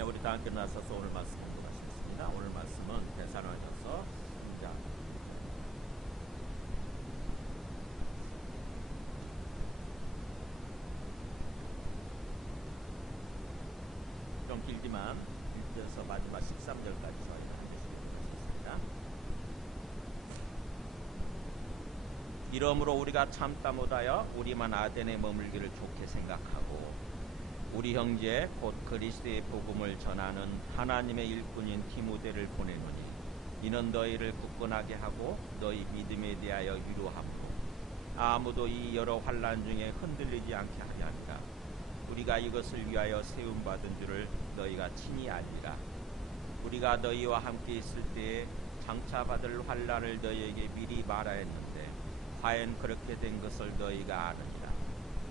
네, 우리 다 함께 나서서 오늘 말씀 공부하시겠습니다. 오늘 말씀은 데살로니가서 3장 좀 길지만 읽어서 마지막 13절까지 저희가 하겠습니다. 이러므로 우리가 참다 못하여 우리만 아덴에 머물기를 좋게 생각하고 우리 형제 곧 그리스도의 복음을 전하는 하나님의 일꾼인 디모데를 보내노니 이는 너희를 굳건하게 하고 너희 믿음에 대하여 위로하고 아무도 이 여러 환난 중에 흔들리지 않게 하려 합니다. 우리가 이것을 위하여 세움받은 줄을 너희가 친히 알리라. 우리가 너희와 함께 있을 때에 장차 받을 환난을 너희에게 미리 말하였는데 과연 그렇게 된 것을 너희가 아느니라.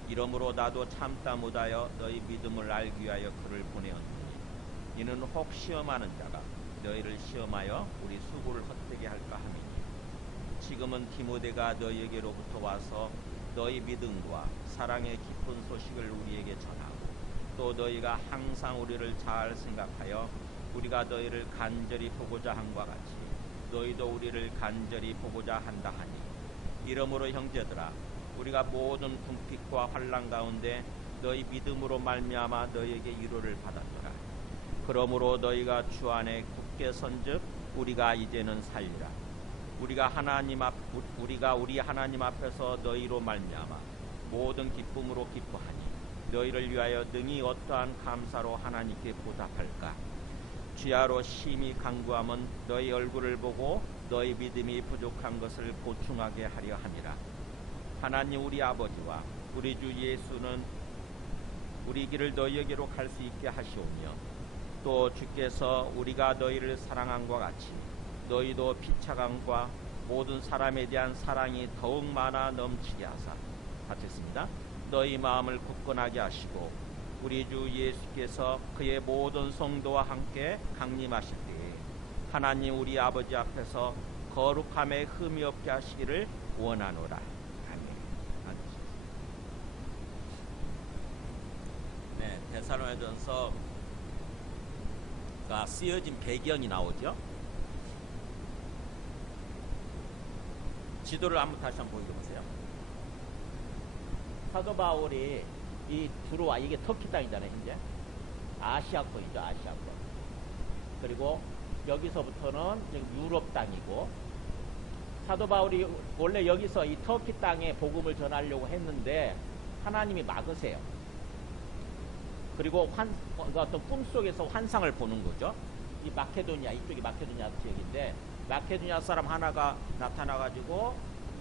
이러므로 나도 참다 못하여 너희 믿음을 알기 위하여 그를 보내었느니 이는 혹 시험하는 자가 너희를 시험하여 우리 수고를 헛되게 할까 함이니 지금은 디모데가 너희에게로부터 와서 너희 믿음과 사랑의 깊은 소식을 우리에게 전하고 또 너희가 항상 우리를 잘 생각하여 우리가 너희를 간절히 보고자 함과 같이 너희도 우리를 간절히 보고자 한다 하니 이러므로 형제들아 우리가 모든 궁핍과 환난 가운데 너희 믿음으로 말미암아 너희에게 위로를 받았더라. 그러므로 너희가 주 안에 굳게 선즉 우리가 이제는 살리라. 우리가 우리 하나님 앞에서 너희로 말미암아 모든 기쁨으로 기뻐하니 너희를 위하여 능히 어떠한 감사로 하나님께 보답할까. 주야로 심히 간구함은 너희 얼굴을 보고 너희 믿음이 부족한 것을 보충하게 하려 함이라. 하나님 우리 아버지와 우리 주 예수는 우리 길을 너희에게로 갈 수 있게 하시오며 또 주께서 우리가 너희를 사랑함과 같이 너희도 피차감과 모든 사람에 대한 사랑이 더욱 많아 넘치게 하사 같이 했습니다. 너희 마음을 굳건하게 하시고 우리 주 예수께서 그의 모든 성도와 함께 강림하실 때에 하나님 우리 아버지 앞에서 거룩함에 흠이 없게 하시기를 원하노라. 네, 데살로니가전서가 쓰여진 배경이 나오죠. 지도를 한번 다시 한번 보여주세요. 사도 바울이 들어와 이게 터키 땅이잖아요. 이제 아시아권이죠. 아시아권. 그리고 여기서부터는 유럽 땅이고 사도 바울이 원래 여기서 이 터키 땅에 복음을 전하려고 했는데 하나님이 막으세요. 그리고 어떤 꿈속에서 환상을 보는 거죠. 이 마케도니아, 이쪽이 마케도니아 지역인데 마케도니아 사람 하나가 나타나가지고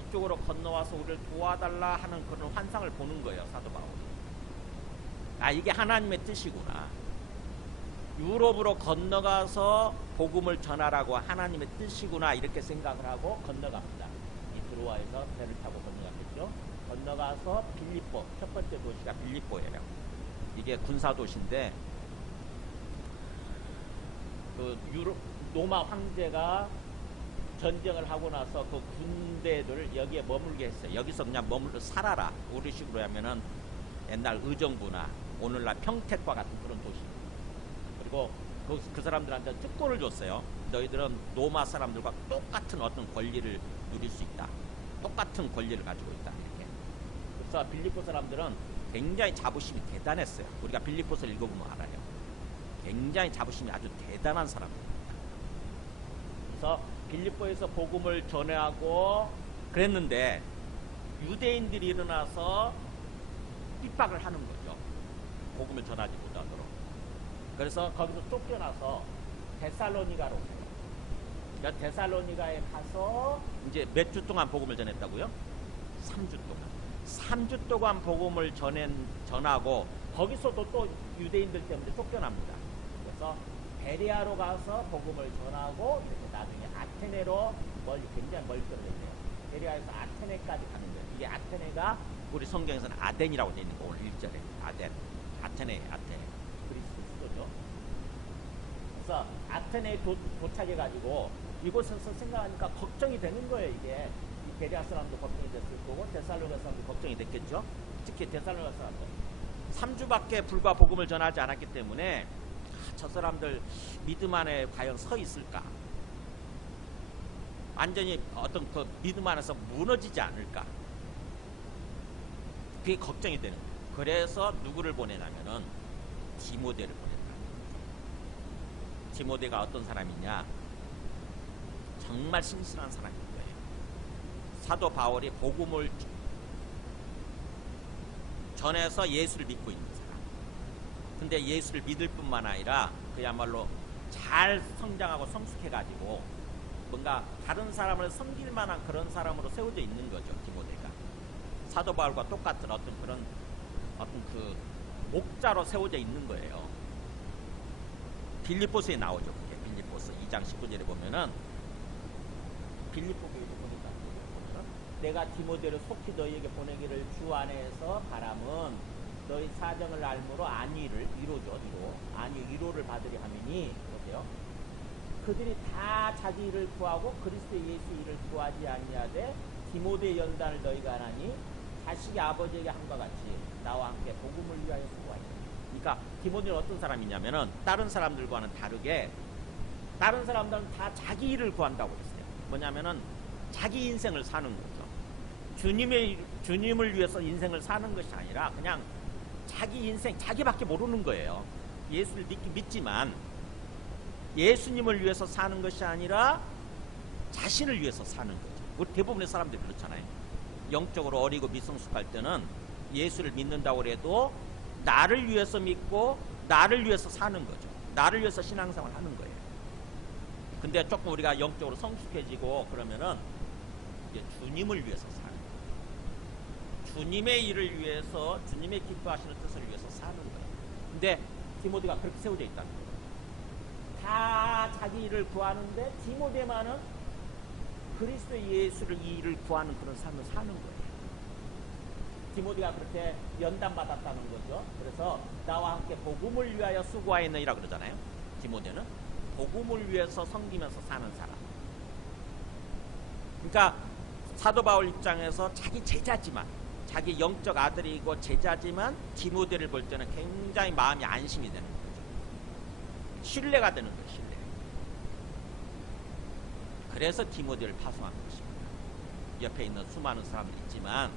이쪽으로 건너와서 우리를 도와달라 하는 그런 환상을 보는 거예요. 사도 바울이. 아, 이게 하나님의 뜻이구나. 유럽으로 건너가서 복음을 전하라고 하나님의 뜻이구나 이렇게 생각을 하고 건너갑니다. 이 드로아에서 배를 타고 건너갔겠죠. 건너가서 빌립보, 첫 번째 도시가 빌립보예요. 이게 군사도시인데 로마 황제가 전쟁을 하고 나서 그 군대들을 여기에 머물게 했어요. 여기서 그냥 머물러 살아라. 우리식으로 하면은 옛날 의정부나 오늘날 평택과 같은 그런 도시. 그리고 그 사람들한테 특권을 줬어요. 너희들은 로마 사람들과 똑같은 어떤 권리를 누릴 수 있다. 똑같은 권리를 가지고 있다. 이렇게. 그래서 빌립보 사람들은 굉장히 자부심이 대단했어요. 우리가 빌립보서를 읽어보면 알아요. 굉장히 자부심이 아주 대단한 사람들입니다. 그래서 빌립보에서 복음을 전하고 그랬는데 유대인들이 일어나서 핍박을 하는 거죠. 복음을 전하지 못하도록. 그래서 거기서 쫓겨나서 데살로니가로 가요. 그러니까 데살로니가에 가서 이제 몇 주 동안 복음을 전했다고요? 3주 동안. 3주 동안 복음을 전하고 거기서도 또 유대인들 때문에 쫓겨납니다. 그래서 베레아로 가서 복음을 전하고 나중에 아테네로 굉장히 멀리 떨어졌네요. 베레아에서 아테네까지 가는 거예요. 이게 아테네가 우리 성경에서는 아덴이라고 되어 있는 거 오늘 1절에 아테네 그리스 수도죠. 그래서 아테네에 도착해가지고 이곳에서 생각하니까 걱정이 되는 거예요. 이게 베레아 사람도 걱정이 됐을 거고 데살로니가 사람도 걱정이 됐겠죠. 특히 데살로니가 사람들 3주밖에 불과 복음을 전하지 않았기 때문에 저 사람들 믿음 안에 과연 서 있을까? 완전히 어떤 그 믿음 안에서 무너지지 않을까? 그게 걱정이 되는 거예요. 그래서 누구를 보내냐면은 디모데를 보냈다. 디모데가 어떤 사람이냐? 정말 신실한 사람인 거예요. 사도 바울이 복음을 전해서 예수를 믿고 있는 사람. 근데 예수를 믿을 뿐만 아니라 그야말로 잘 성장하고 성숙해가지고 뭔가 다른 사람을 섬길 만한 그런 사람으로 세워져 있는 거죠. 디모데가 사도 바울과 똑같은 어떤 그 목자로 세워져 있는 거예요. 빌립보서에 나오죠. 그게 빌립보서 2장 19절에 보면은 빌립보 교회에 보니까 내가 디모데를 속히 너희에게 보내기를 주 안에서 바람은 너희 사정을 알므로 안위를 위로를 받으려 함이니 그러세요. 그들이 다 자기 일을 구하고 그리스도 예수 일을 구하지 아니하되 디모데 연단을 너희가 하나니 자식이 아버지에게 함과 같이 나와 함께 복음을 위하여 수고하니. 그러니까 디모데는 어떤 사람이냐면은 다른 사람들과는 다르게 다른 사람들은 다 자기 일을 구한다고 했어요. 뭐냐면은 자기 인생을 사는 거죠. 주님을 위해서 인생을 사는 것이 아니라 그냥 자기 인생 자기밖에 모르는 거예요. 예수를 믿지만 예수님을 위해서 사는 것이 아니라 자신을 위해서 사는 거죠. 우리 대부분의 사람들이 그렇잖아요. 영적으로 어리고 미성숙할 때는 예수를 믿는다고 해도 나를 위해서 믿고 나를 위해서 사는 거죠. 나를 위해서 신앙생활을 하는 거예요. 근데 조금 우리가 영적으로 성숙해지고 그러면은 이제 주님을 위해서 사는 거예요. 주님의 일을 위해서 주님의 기뻐하시는 뜻을 위해서 사는 거예요. 근데 디모데가 그렇게 세워져 있다는 거예요. 다 자기 일을 구하는데 디모데만은 그리스도 예수를 이 일을 구하는 그런 삶을 사는 거예요. 디모데가 그렇게 연단받았다는 거죠. 그래서 나와 함께 복음을 위하여 수고하였느니라 그러잖아요. 디모데는 복음을 위해서 섬기면서 사는 사람. 그러니까 사도 바울 입장에서 자기 제자지만 자기 영적 아들이고 제자지만 디모데를 볼 때는 굉장히 마음이 안심이 되는 거죠. 신뢰가 되는 거예요. 신뢰. 그래서 디모데를 파송한 것입니다. 옆에 있는 수많은 사람들이 있지만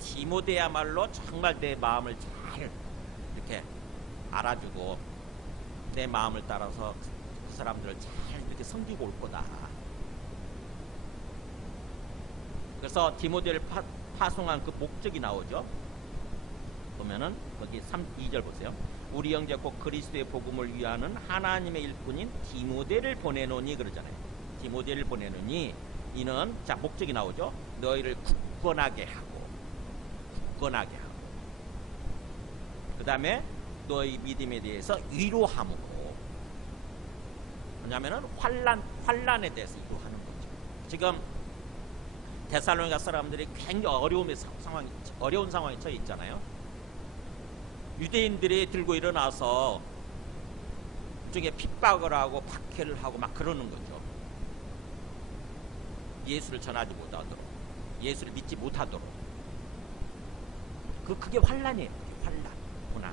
디모데야말로 정말 내 마음을 잘 이렇게 알아주고 내 마음을 따라서 그 사람들을 잘 이렇게 섬기고 올 거다. 그래서 디모데를 파송한 그 목적이 나오죠. 보면은 거기 2절 보세요. 우리 형제 곧 그리스도의 복음을 위하는 하나님의 일꾼인 디모데를 보내노니 그러잖아요. 디모데를 보내노니 이는 자 목적이 나오죠. 너희를 굳건하게 하고 그 다음에 너희 믿음에 대해서 위로함으로 뭐냐면은 환란에 대해서 위로하는 거죠. 지금 데살로니가 사람들이 굉장히 어려운 상황에 처해 있잖아요. 유대인들이 들고 일어나서 중에 핍박을 하고 박해를 하고 막 그러는 거죠. 예수를 전하지 못하도록, 예수를 믿지 못하도록. 그게 환란이에요. 환란, 고난.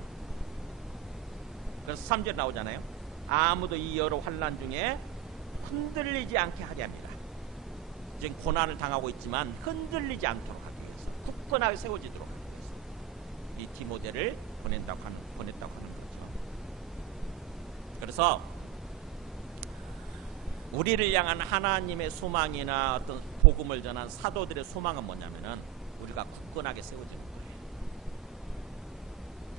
그래서 3절 나오잖아요. 아무도 이 여러 환란 중에 흔들리지 않게 하려 합니다. 지금 고난을 당하고 있지만 흔들리지 않도록 하기 위해서, 굳건하게 세워지도록 하기 위해서 이 디모데를 보냈다고 하는 거죠. 그래서 우리를 향한 하나님의 소망이나 어떤 복음을 전한 사도들의 소망은 뭐냐면은 우리가 굳건하게 세워지는 거예요.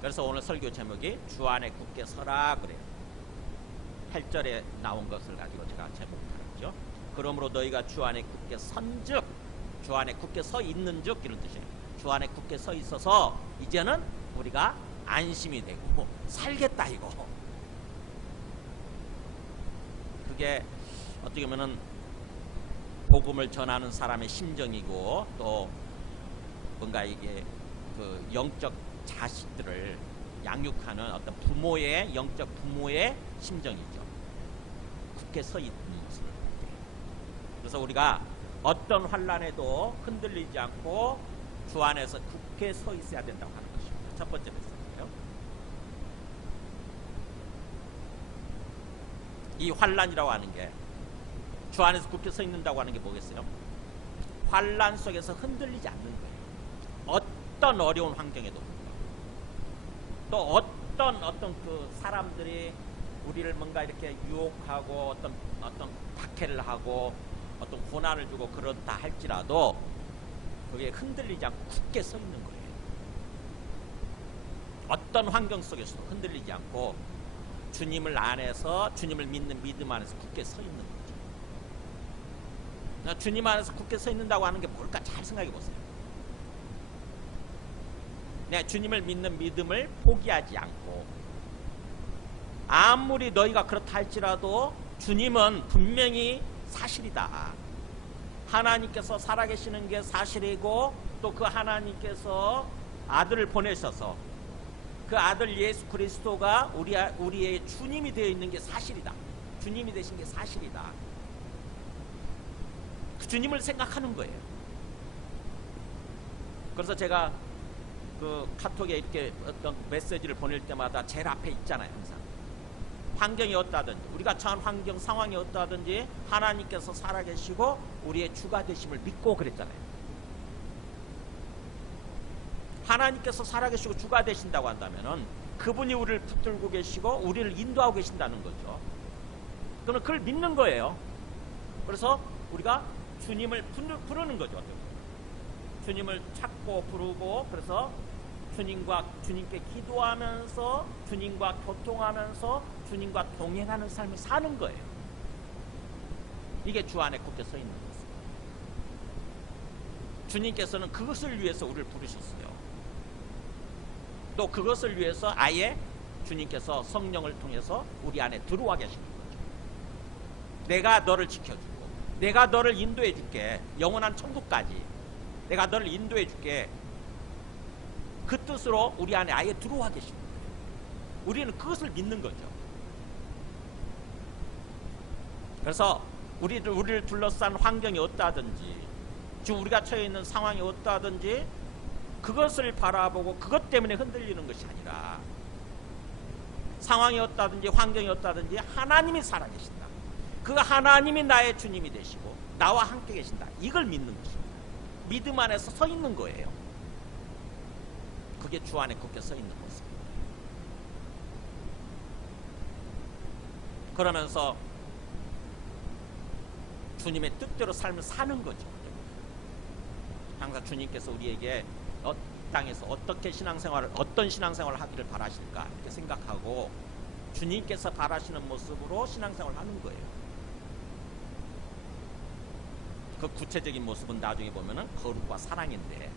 그래서 오늘 설교 제목이 주 안에 굳게 서라 그래요. 8절에 나온 것을 가지고 제가 제목하죠. 그러므로 너희가 주 안에 굳게 선즉, 주 안에 굳게 서 있는즉 이런 뜻이에요. 주 안에 굳게 서 있어서 이제는 우리가 안심이 되고 살겠다 이거. 그게 어떻게 보면은 복음을 전하는 사람의 심정이고 또 뭔가 이게 그 영적 자식들을 양육하는 어떤 부모의 영적 부모의 심정이죠. 굳게 서 있는 모습을. 그래서 우리가 어떤 환란에도 흔들리지 않고 주 안에서 굳게 서 있어야 된다고 하는 것입니다. 첫 번째 메시지예요. 이 환란이라고 하는 게, 주 안에서 굳게 서 있는다고 하는 게 뭐겠어요? 환란 속에서 흔들리지 않는 거예요. 어떤 어려운 환경에도, 또 어떤 그 사람들이 우리를 뭔가 이렇게 유혹하고 어떤 박해를 하고 어떤 고난을 주고 그렇다 할지라도 그게 흔들리지 않고 굳게 서 있는 거예요. 어떤 환경 속에서도 흔들리지 않고 주님을 안에서, 주님을 믿는 믿음 안에서 굳게 서 있는 거죠. 주님 안에서 굳게 서 있는다고 하는 게 뭘까? 잘 생각해 보세요. 네, 주님을 믿는 믿음을 포기하지 않고, 아무리 너희가 그렇다 할지라도 주님은 분명히 사실이다. 하나님께서 살아계시는 게 사실이고, 또 그 하나님께서 아들을 보내셔서 그 아들 예수 그리스도가 우리의 주님이 되어 있는 게 사실이다. 주님이 되신 게 사실이다. 그 주님을 생각하는 거예요. 그래서 제가 그 카톡에 이렇게 어떤 메시지를 보낼 때마다 제일 앞에 있잖아요. 항상 환경이 어떠하든지, 우리가 처한 환경 상황이 어떠하든지 하나님께서 살아계시고 우리의 주가 되심을 믿고 그랬잖아요. 하나님께서 살아계시고 주가 되신다고 한다면은 그분이 우리를 붙들고 계시고 우리를 인도하고 계신다는 거죠. 그러면 그걸 믿는 거예요. 그래서 우리가 주님을 부르는 거죠. 주님을 찾고 부르고, 그래서 주님께 기도하면서 주님과 교통하면서 주님과 동행하는 삶을 사는 거예요. 이게 주 안에 굳게 서 있는 것입니다. 주님께서는 그것을 위해서 우리를 부르셨어요. 또 그것을 위해서 아예 주님께서 성령을 통해서 우리 안에 들어와 계시는 거죠. 내가 너를 지켜주고, 내가 너를 인도해 줄게, 영원한 천국까지 내가 너를 인도해 줄게, 그 뜻으로 우리 안에 아예 들어와 계십니다. 우리는 그것을 믿는 거죠. 그래서 우리를 둘러싼 환경이 어떠하든지, 지금 우리가 처해 있는 상황이 어떠하든지 그것을 바라보고 그것 때문에 흔들리는 것이 아니라, 상황이 어떠하든지 환경이 어떠하든지 하나님이 살아계신다, 그 하나님이 나의 주님이 되시고 나와 함께 계신다, 이걸 믿는 것입니다. 믿음 안에서 서 있는 거예요. 그게 주 안에 굳게 서 있는 것입니다. 그러면서 주님의 뜻대로 삶을 사는 거죠. 항상 주님께서 우리에게 땅에서 어떤 신앙생활을 하기를 바라실까 이렇게 생각하고 주님께서 바라시는 모습으로 신앙생활을 하는 거예요. 그 구체적인 모습은 나중에 보면은 거룩과 사랑인데,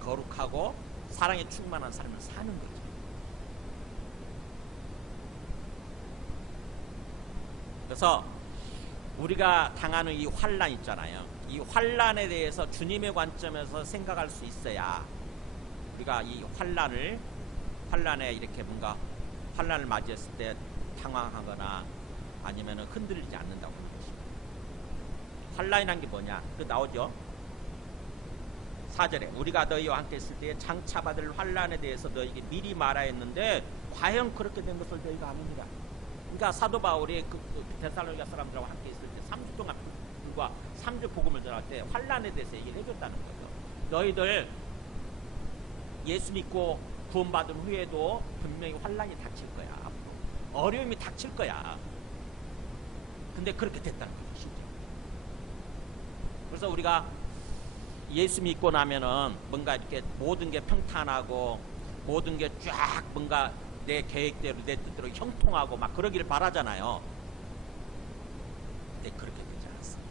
거룩하고 사랑에 충만한 삶을 사는 거죠. 그래서 우리가 당하는 이 환란 있잖아요. 이 환란에 대해서 주님의 관점에서 생각할 수 있어야 우리가 이 환란에 이렇게 뭔가 환란을 맞이했을 때 당황하거나 아니면 흔들리지 않는다고 하는 것입니다. 환란이란 게 뭐냐? 그 나오죠. 4절에 우리가 너희와 함께 있을 때에 장차받을 환란에 대해서 너희에게 미리 말하였는데 과연 그렇게 된 것을 너희가 아느니라. 그러니까 사도 바울이 그 데살로니가 사람들하고 함께 있을 때 3주 동안 3주 복음을 전할 때 환란에 대해서 얘기를 해줬다는 거죠. 너희들 예수 믿고 구원받은 후에도 분명히 환란이 닥칠 거야. 어려움이 닥칠 거야. 근데 그렇게 됐다는 것이죠. 그래서 우리가 예수 믿고 나면은 뭔가 이렇게 모든 게 평탄하고 모든 게 쫙 뭔가 내 계획대로 내 뜻대로 형통하고 막 그러기를 바라잖아요. 근데 그렇게 되지 않았습니다.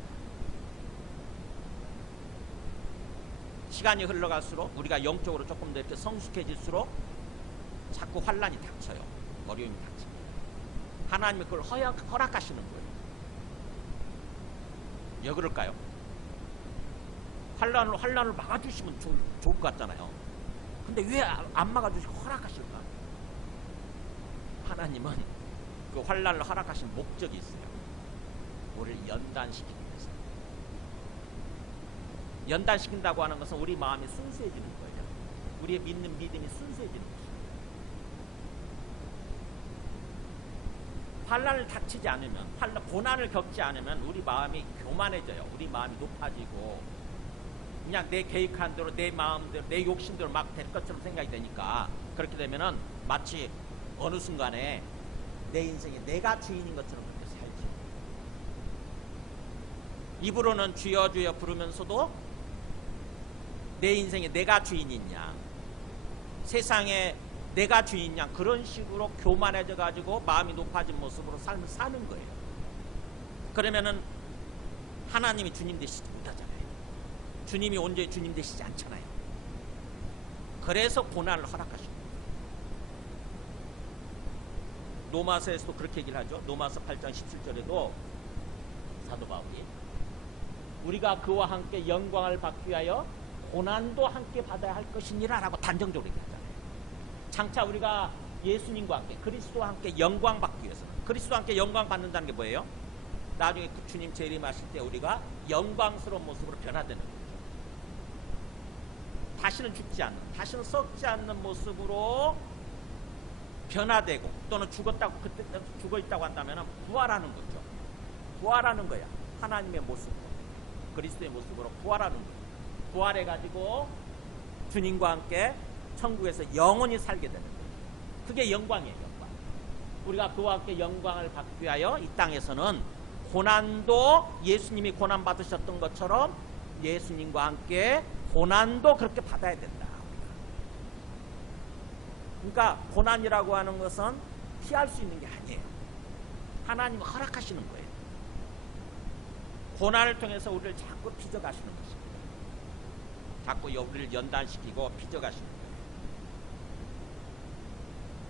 시간이 흘러갈수록 우리가 영적으로 조금 더 이렇게 성숙해질수록 자꾸 환란이 닥쳐요. 어려움이 닥칩니다. 하나님이 그걸 허락하시는 거예요. 왜 그럴까요? 환란을 막아주시면 좋을 것 같잖아요. 근데 왜 안 막아주시고 허락하실까? 하나님은 그 환란을 허락하신 목적이 있어요. 우리를 연단시키기 위해서. 연단시킨다고 하는 것은 우리 마음이 순수해지는 거예요. 우리의 믿는 믿음이 순수해지는 것입니다. 환난을 닥치지 않으면, 고난을 겪지 않으면 우리 마음이 교만해져요. 우리 마음이 높아지고 그냥 내 계획한 대로, 내 마음대로, 내 욕심대로 막 될 것처럼 생각이 되니까, 그렇게 되면은 마치 어느 순간에 내 인생에 내가 주인인 것처럼 그렇게 살지. 입으로는 주여 주여 부르면서도 내 인생에 내가 주인이냐, 세상에 내가 주인이냐, 그런 식으로 교만해져 가지고 마음이 높아진 모습으로 삶을 사는 거예요. 그러면은 하나님이 주님 되시지 못하잖아요. 주님이 온전히 주님 되시지 않잖아요. 그래서 고난을 허락하시고, 로마서에서도 그렇게 얘기를 하죠. 로마서 8장 17절에도 사도 바울이 우리가 그와 함께 영광을 받기 위하여 고난도 함께 받아야 할 것이니라 라고 단정적으로 얘기하잖아요. 장차 우리가 예수님과 함께, 그리스도와 함께 영광 받기 위해서, 그리스도와 함께 영광 받는다는 게 뭐예요? 나중에 주님 재림하실 때 우리가 영광스러운 모습으로 변화되는 거죠. 다시는 죽지 않는, 다시는 썩지 않는 모습으로 변화되고, 또는 죽었다고, 그때 죽어있다고 한다면 부활하는 거죠. 부활하는 거야. 하나님의 모습으로, 그리스도의 모습으로 부활하는 거예요. 부활해가지고 주님과 함께 천국에서 영원히 살게 되는 거예요. 그게 영광이에요. 영광. 우리가 그와 함께 영광을 받기 위하여 이 땅에서는 고난도, 예수님이 고난 받으셨던 것처럼 예수님과 함께 고난도 그렇게 받아야 된다. 그러니까 고난이라고 하는 것은 피할 수 있는 게 아니에요. 하나님은 허락하시는 거예요. 고난을 통해서 우리를 자꾸 빚어가시는 것입니다. 자꾸 우리를 연단시키고 빚어가시는 거예요.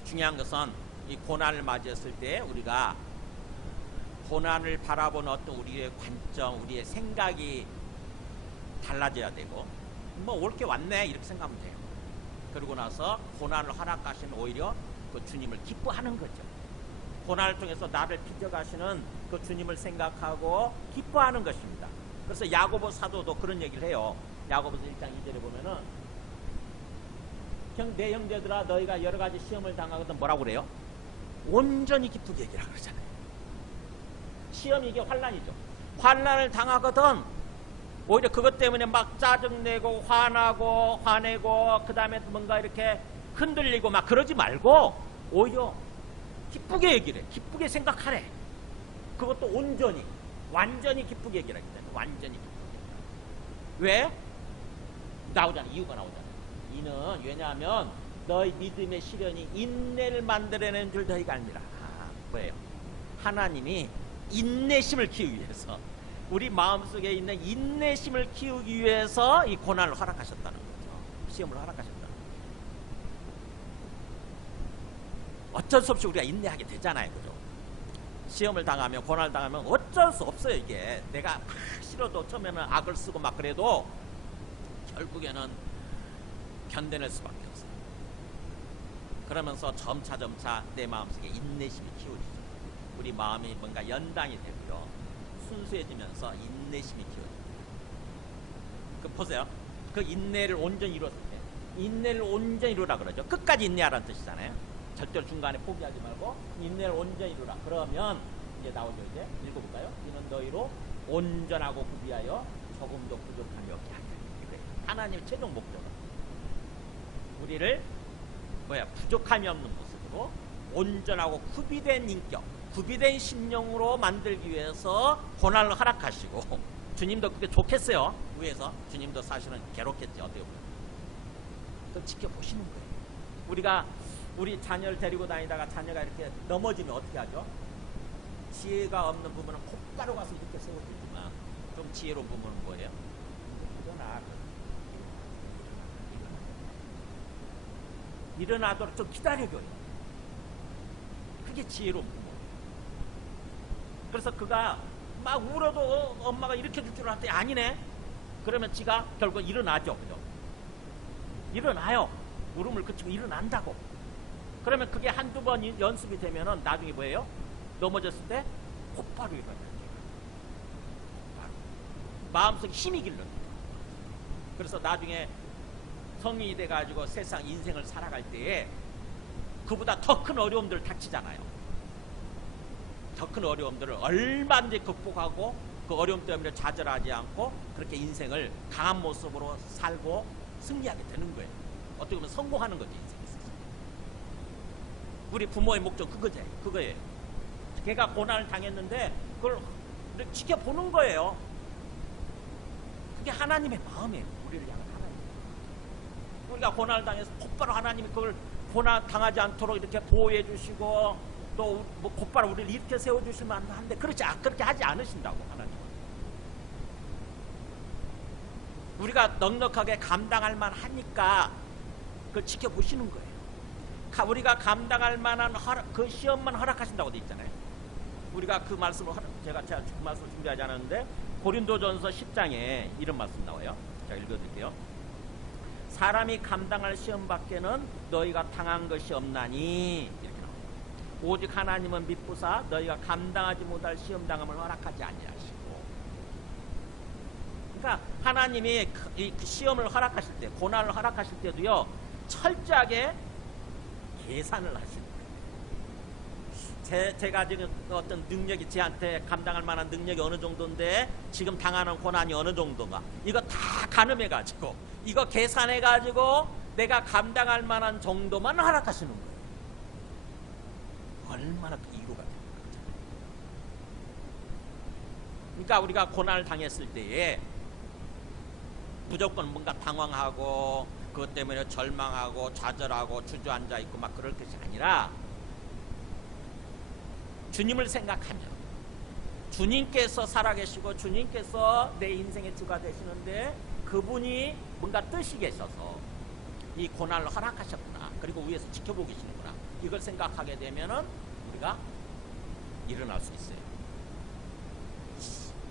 중요한 것은 이 고난을 맞이했을 때 우리가 고난을 바라보는 어떤 우리의 관점, 우리의 생각이 달라져야 되고, 뭐 올 게 왔네 이렇게 생각하면 돼요. 그러고 나서 고난을 허락하시는 오히려 그 주님을 기뻐하는 거죠. 고난을 통해서 나를 빚어가시는 그 주님을 생각하고 기뻐하는 것입니다. 그래서 야고보 사도도 그런 얘기를 해요. 야고보서 1장 2절에 보면은 내 형제들아 너희가 여러 가지 시험을 당하거든 뭐라고 그래요? 온전히 기쁘게 얘기하라고 그러잖아요. 시험이 이게 환난이죠. 환난을 당하거든 오히려 그것 때문에 막 짜증내고 화나고 화내고 그 다음에 뭔가 이렇게 흔들리고 막 그러지 말고 오히려 기쁘게 얘기를 해. 기쁘게 생각하래. 그것도 온전히, 완전히 기쁘게 얘기를 하기 때문에 완전히 기쁘게. 왜? 나오잖아. 이유가 나오잖아. 이는 왜냐하면 너희 믿음의 시련이 인내를 만들어내는 줄 너희가 알미라. 뭐예요? 하나님이 인내심을 키우기 위해서, 우리 마음속에 있는 인내심을 키우기 위해서 이 고난을 허락하셨다는 거죠. 시험을 허락하셨다는 거죠. 어쩔 수 없이 우리가 인내하게 되잖아요. 그죠? 시험을 당하면, 고난을 당하면 어쩔 수 없어요. 이게 내가 막 싫어도 처음에는 악을 쓰고 막 그래도 결국에는 견뎌낼 수밖에 없어요. 그러면서 점차 내 마음속에 인내심이 키워지죠. 우리 마음이 뭔가 연당이 되고요, 순수해지면서 인내심이 키워집니다. 그 보세요. 그 인내를 온전히 이루었을 때, 인내를 온전히 이루라 그러죠. 끝까지 인내하라는 뜻이잖아요. 절대로 중간에 포기하지 말고 인내를 온전히 이루라. 그러면 이제 나오죠. 이제 읽어볼까요? 이는 너희로 온전하고 구비하여 조금도 부족함이 없게 하리라. 이거예요. 하나님의 최종 목적은 우리를 부족함이 없는 모습으로 온전하고 구비된 인격, 구비된 심령으로 만들기 위해서 고난을 허락하시고, 주님도 그게 좋겠어요. 위에서 주님도 사실은 괴롭겠지. 어떻게 보면 또 지켜보시는 거예요. 우리가 우리 자녀를 데리고 다니다가 자녀가 이렇게 넘어지면 어떻게 하죠? 지혜가 없는 부분은 곧바로 가서 이렇게 세워주지만, 좀 지혜로운 부분은 뭐예요? 일어나도록 좀 기다려줘요. 그게 지혜로운 부분. 그래서 그가 막 울어도 엄마가 일으켜 줄 줄 알았더니 아니네. 그러면 지가 결국 일어나죠. 그죠? 일어나요. 울음을 그치고 일어난다고. 그러면 그게 한두 번 연습이 되면은 나중에 뭐예요? 넘어졌을 때 곧바로 일어나요. 마음속에 힘이 길러요. 그래서 나중에 성인이 돼가지고 세상 인생을 살아갈 때에 그보다 더 큰 어려움들을 닥치잖아요. 더 큰 어려움들을 얼마든지 극복하고 그 어려움 때문에 좌절하지 않고 그렇게 인생을 강한 모습으로 살고 승리하게 되는 거예요. 어떻게 보면 성공하는 거죠, 인생에서. 우리 부모의 목적 그거예요. 걔가 고난을 당했는데 그걸 지켜보는 거예요. 그게 하나님의 마음이에요. 우리를 향한 하나님. 우리가 고난을 당해서 곧바로 하나님이 그걸 고난 당하지 않도록 이렇게 보호해 주시고 또 뭐 곧바로 우리를 이렇게 세워주시면 한데 그렇게 하지 않으신다고 하나님. 우리가 넉넉하게 감당할 만하니까 그걸 지켜보시는 거예요. 우리가 감당할 만한 그 시험만 허락하신다고 돼 있잖아요. 우리가 그 말씀을 제가 그 말씀을 준비하지 않았는데 고린도전서 10장에 이런 말씀 나와요. 제가 읽어드릴게요. 사람이 감당할 시험 밖에는 너희가 당한 것이 없나니 이렇게 나와요. 오직 하나님은 미쁘사 너희가 감당하지 못할 시험 당함을 허락하지 아니하시고. 그러니까 하나님이 그 시험을 허락하실 때, 고난을 허락하실 때도요 철저하게 계산을 하시는 거예요. 제가 지금 어떤 능력이 제한테 감당할 만한 능력이 어느 정도인데 지금 당하는 고난이 어느 정도가 이거 다 가늠해 가지고 이거 계산해 가지고 내가 감당할 만한 정도만 허락하시는 거예요. 얼마나 그 이유가 됩니까? 그러니까 우리가 고난을 당했을 때에 무조건 뭔가 당황하고 그것 때문에 절망하고 좌절하고 주저앉아 있고 막 그럴 것이 아니라 주님을 생각하며 주님께서 살아계시고 주님께서 내 인생의 주가 되시는데 그분이 뭔가 뜻이 계셔서 이 고난을 허락하셨구나. 그리고 위에서 지켜보고 계시는구나. 이걸 생각하게 되면은 우리가 일어날 수 있어요.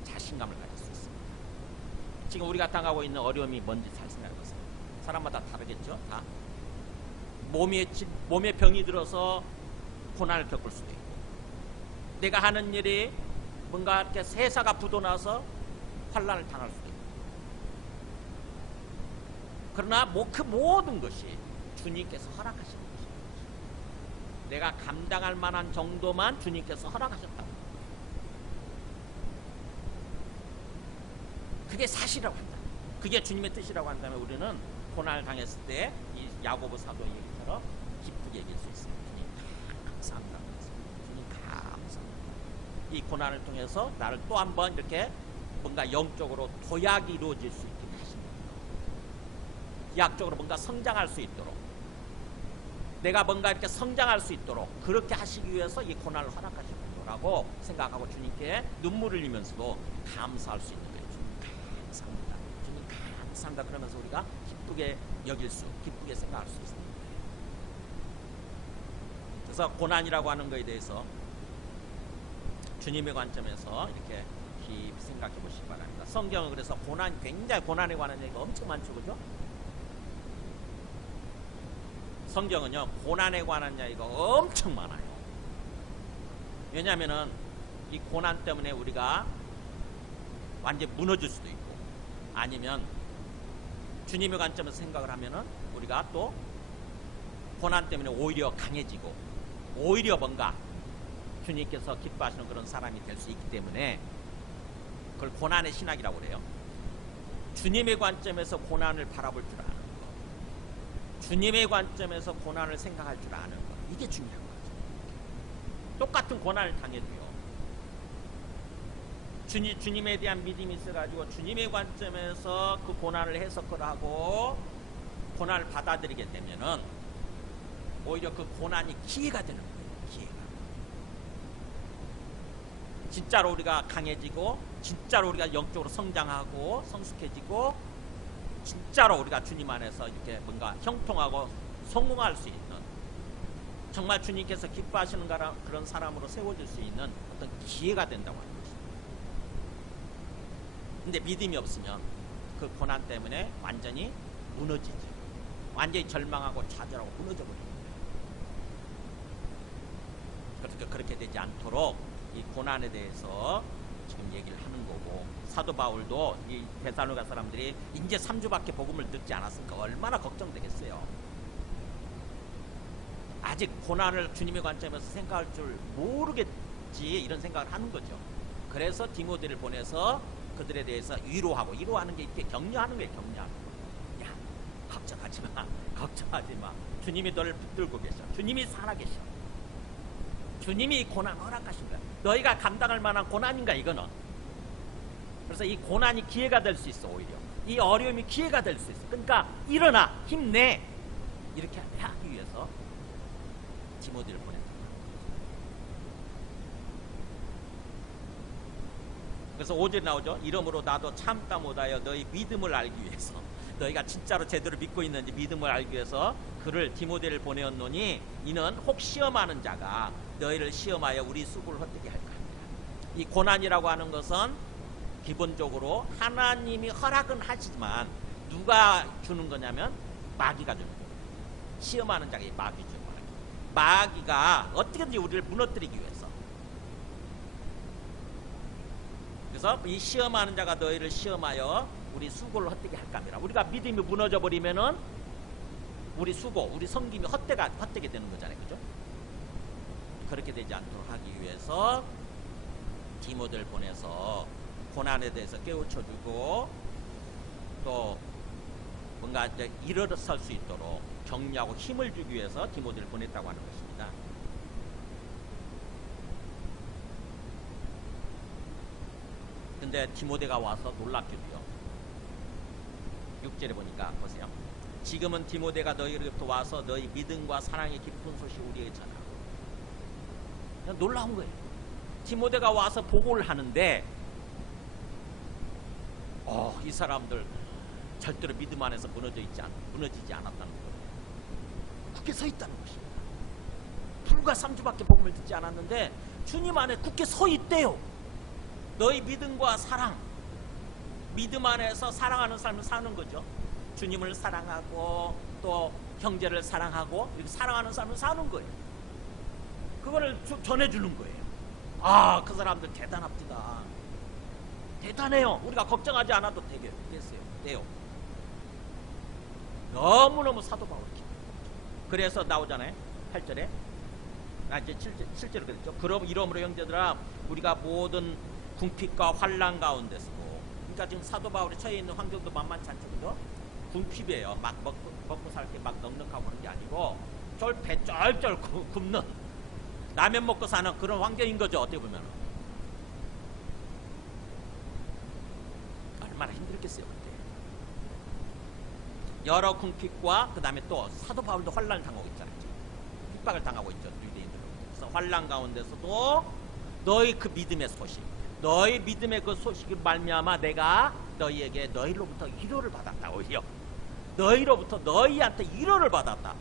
자신감을 가질 수 있습니다. 지금 우리가 당하고 있는 어려움이 뭔지 잘 생각해 보세요. 사람마다 다르겠죠? 다 몸에 병이 들어서 고난을 겪을 수도 있고 내가 하는 일이 뭔가 이렇게 세사가 부도나서 환난을 당할 수도 있고 그러나 그 모든 것이 주님께서 허락하신 것입니다. 내가 감당할 만한 정도만 주님께서 허락하셨다. 그게 사실이라고 한다. 그게 주님의 뜻이라고 한다면 우리는 고난을 당했을 때 이 야고보 사도 얘기처럼 기쁘게 얘기할 수 있어요. 주님 감사합니다. 주님 감사합니다. 이 고난을 통해서 나를 또 한 번 이렇게 뭔가 영적으로 도약이 이루어질 수 있게 하십니다. 약적으로 뭔가 성장할 수 있도록 내가 뭔가 이렇게 성장할 수 있도록 그렇게 하시기 위해서 이 고난을 허락하셨구나라고 생각하고 주님께 눈물을 흘리면서도 감사할 수 있는 거예요. 주님 감사합니다. 주님 감사합니다. 그러면서 우리가 기쁘게 기쁘게 생각할 수 있습니다. 그래서 고난이라고 하는 것에 대해서 주님의 관점에서 이렇게 깊이 생각해 보시기 바랍니다. 성경은 그래서 굉장히 고난에 관한 얘기가 엄청 많죠, 그죠? 성경은요 고난에 관한 이야기가 엄청 많아요. 왜냐하면은 이 고난 때문에 우리가 완전히 무너질 수도 있고 아니면 주님의 관점에서 생각을 하면은 우리가 또 고난 때문에 오히려 강해지고 오히려 뭔가 주님께서 기뻐하시는 그런 사람이 될 수 있기 때문에 그걸 고난의 신학이라고 그래요. 주님의 관점에서 고난을 바라볼 줄 아는 것, 주님의 관점에서 고난을 생각할 줄 아는 것, 이게 중요한 거죠. 똑같은 고난을 당해도요 주님에 대한 믿음이 있어가지고 주님의 관점에서 그 고난을 해석을 하고 고난을 받아들이게 되면은 오히려 그 고난이 기회가 되는 거예요. 기회가. 진짜로 우리가 강해지고 진짜로 우리가 영적으로 성장하고 성숙해지고 진짜로 우리가 주님 안에서 이렇게 뭔가 형통하고 성공할 수 있는 정말 주님께서 기뻐하시는 그런 사람으로 세워질 수 있는 어떤 기회가 된다고 하는 것입니다. 근데 믿음이 없으면 그 고난 때문에 완전히 무너지죠. 완전히 절망하고 좌절하고 무너져 버립니다. 그러니까 그렇게 되지 않도록 이 고난에 대해서 지금 얘기를 하는 거고 사도 바울도 이 데살로니가 사람들이 이제 3주밖에 복음을 듣지 않았으니까 얼마나 걱정되겠어요. 아직 고난을 주님의 관점에서 생각할 줄 있지 이런 생각을 하는 거죠. 그래서 디모데를 보내서 그들에 대해서 위로하는 게 이렇게 격려하는 거예요. 격려하는 거. 야, 걱정하지 마. 걱정하지 마. 주님이 너를 붙들고 계셔. 주님이 살아계셔. 주님이 고난 허락하신 거야. 너희가 감당할 만한 고난인가 이거는. 그래서 이 고난이 기회가 될 수 있어. 오히려 이 어려움이 기회가 될 수 있어. 그러니까 일어나, 힘내. 이렇게 하기 위해서 디모데를 보냈다. 그래서 5절에 나오죠. 이러므로 나도 참다 못하여 너희 믿음을 알기 위해서, 너희가 진짜로 제대로 믿고 있는지 믿음을 알기 위해서 그를 디모데를 보내었노니 이는 혹 시험하는 자가 너희를 시험하여 우리 수고를 헛되게 할까 합니다. 이 고난이라고 하는 것은 기본적으로 하나님이 허락은 하지만 누가 주는 거냐면 마귀가 주는 거예요. 시험하는 자가 마귀 주는 거예요. 마귀가 어떻게든지 우리를 무너뜨리기 위해서. 그래서 이 시험하는 자가 너희를 시험하여 우리 수고를 헛되게 할까 합니다. 우리가 믿음이 무너져 버리면은 우리 수고, 우리 섬김이 헛되게 되는 거잖아요. 그죠? 그렇게 되지 않도록 하기 위해서 디모데를 보내서 고난에 대해서 깨우쳐주고 또 뭔가 이제 일어설 수 있도록 격려하고 힘을 주기 위해서 디모데를 보냈다고 하는 것입니다. 근데 디모데가 와서 놀랍게도요. 6절에 보니까 보세요. 지금은 디모데가 너희로부터 와서 너희 믿음과 사랑의 깊은 소식 우리에게 전하고. 그냥 놀라운 거예요. 디모데가 와서 보고를 하는데 이 사람들 절대로 믿음 안에서 무너지지 않았다는 거예요. 굳게 서 있다는 것입니다. 불과 3주밖에 복음을 듣지 않았는데 주님 안에 굳게 서 있대요. 너희 믿음과 사랑, 믿음 안에서 사랑하는 삶을 사는 거죠. 주님을 사랑하고 또 형제를 사랑하고 이렇게 사랑하는 삶을 사는 거예요. 그거를 전해주는 거예요. 그 사람들 대단합니다. 대단해요. 우리가 걱정하지 않아도 돼요. 너무너무 사도 바울이. 그래서 나오잖아요. 8절에. 이제 7절에 그랬죠. 그럼 이러므로 형제들아 우리가 모든 궁핍과 환난 가운데서도, 그러니까 지금 사도 바울이 처해 있는 환경도 만만치 않죠. 그죠? 궁핍이에요. 막 먹고 살 때 막 넉넉하고 그런 게 아니고 배 쩔쩔 굶는, 라면 먹고 사는 그런 환경인 거죠. 어떻게 보면 얼마나 힘들겠어요 그때. 여러 궁핍과 그 다음에 또 사도 바울도 환난을 당하고 있잖아요. 핍박을 당하고 있죠. 유대인들. 그래서 환난 가운데서도 너희 그 믿음의 소식, 너희 믿음의 그 소식을 말미암아 내가 너희로부터 위로를 받았다. 오히려 너희로부터 너희한테 위로를 받았다.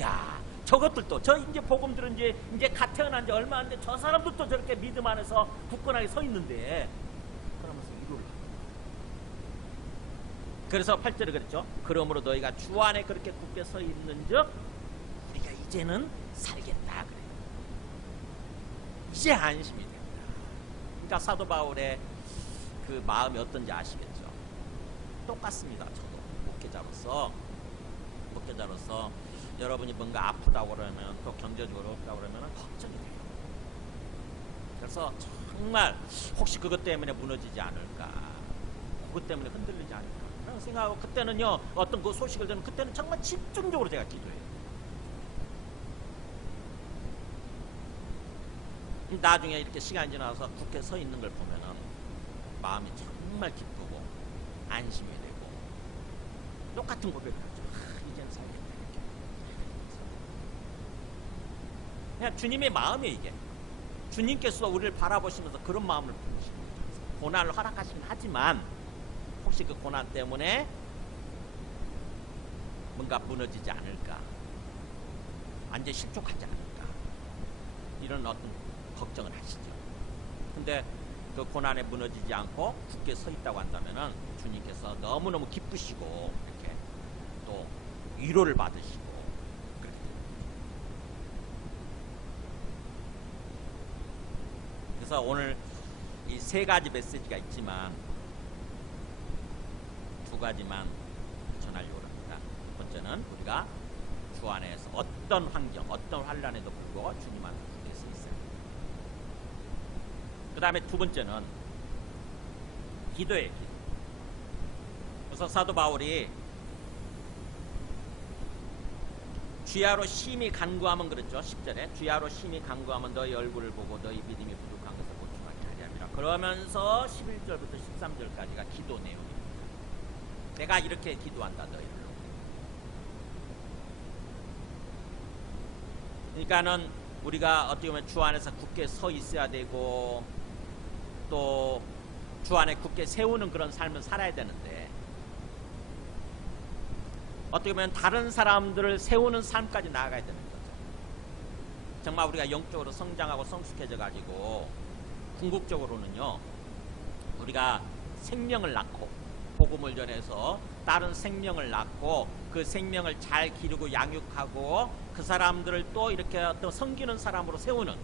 야, 저것들도 이제 복음 들은 이제 갓 태어난 지 얼마 안 돼. 저 사람들도 저렇게 믿음 안에서 굳건하게 서 있는데 그러면서 위로를 받았다. 그래서 8절에 그랬죠. 그러므로 너희가 주 안에 그렇게 굳게 서 있는즉 우리가 이제는 살겠다 그래요. 이제 안심이 됩니다. 그러니까 사도 바울의 그 마음이 어떤지 아시겠죠? 똑같습니다. 저도 목회자로서 여러분이 뭔가 아프다고 그러면 또 경제적으로 어렵다고 그러면 걱정이 돼요. 그래서 정말 혹시 그것 때문에 무너지지 않을까, 그것 때문에 흔들리지 않을까 그런 생각하고, 그때는요 어떤 그 소식을 듣는 그때는 정말 집중적으로 제가 기도해요. 나중에 이렇게 시간이 지나서 굳게 서 있는 걸 보면은 마음이 정말 기쁘고 안심이 되고 똑같은 고백을 하죠. 이제는 살겠다. 이렇게. 그냥 주님의 마음이에요. 이게 주님께서 우리를 바라보시면서 그런 마음을 보이십니다. 고난을 허락하시긴 하지만 혹시 그 고난 때문에 뭔가 무너지지 않을까, 완전히 실족하지 않을까, 이런 어떤 걱정을 하시죠. 근데 그 고난에 무너지지 않고 굳게 서 있다고 한다면은 주님께서 너무너무 기쁘시고 이렇게 또 위로를 받으시고 그렇게 됩니다. 그래서 오늘 이 세 가지 메시지가 있지만 두 가지만 전하려고 합니다. 첫 번째는 우리가 주 안에서 어떤 환경, 어떤 환난에도 불구하고 주님 안에 굳게 서 있어야 합니다. 그 다음에 두 번째는 기도예요. 기도. 그래서 사도 바울이 주야로 심히 간구하면 그랬죠. 10절에 주야로 심히 간구하면 너희 얼굴을 보고 너희 믿음이 부족한 것을 보충하게 하리 함이라. 그러면서 11절부터 13절까지가 기도 내용입니다. 내가 이렇게 기도한다 너희를. 그러니까는 우리가 어떻게 보면 주 안에서 굳게 서 있어야 되고 또 주 안에 굳게 세우는 그런 삶을 살아야 되는데 어떻게 보면 다른 사람들을 세우는 삶까지 나아가야 되는 거죠. 정말 우리가 영적으로 성장하고 성숙해져 가지고 궁극적으로는요, 우리가 생명을 낳고 복음을 전해서 다른 생명을 낳고 그 생명을 잘 기르고 양육하고 그 사람들을 또 이렇게 어떤 섬기는 사람으로 세우는,